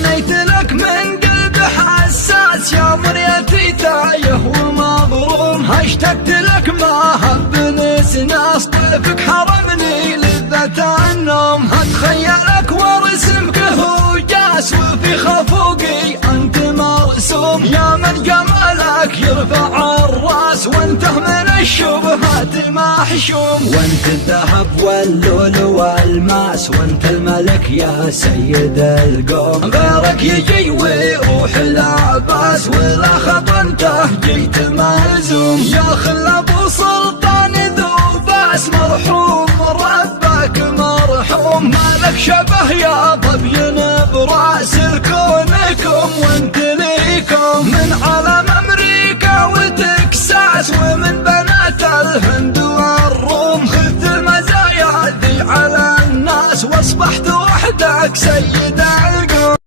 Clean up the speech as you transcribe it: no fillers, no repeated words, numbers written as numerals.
غنيت لك من قلب حساس يا مريتي تايه ومظلوم، اشتقت لك ما هب ناس طيفك حرمني لذة النوم، اتخيلك وارسمك هو جاس وفي خفوقي انت مرسوم، يا من جمالك يرفع الراس وانت من الشبهات محشوم، وانت الذهب واللؤلؤ والماس وانت الملك يا سيد القوم، غيرك يجي ويروح لا باس ولا خطنته جيت مهزوم، يا خل ابو سلطان ذو باس مرحوم ربك مرحوم، مالك شبه يا ظبي براس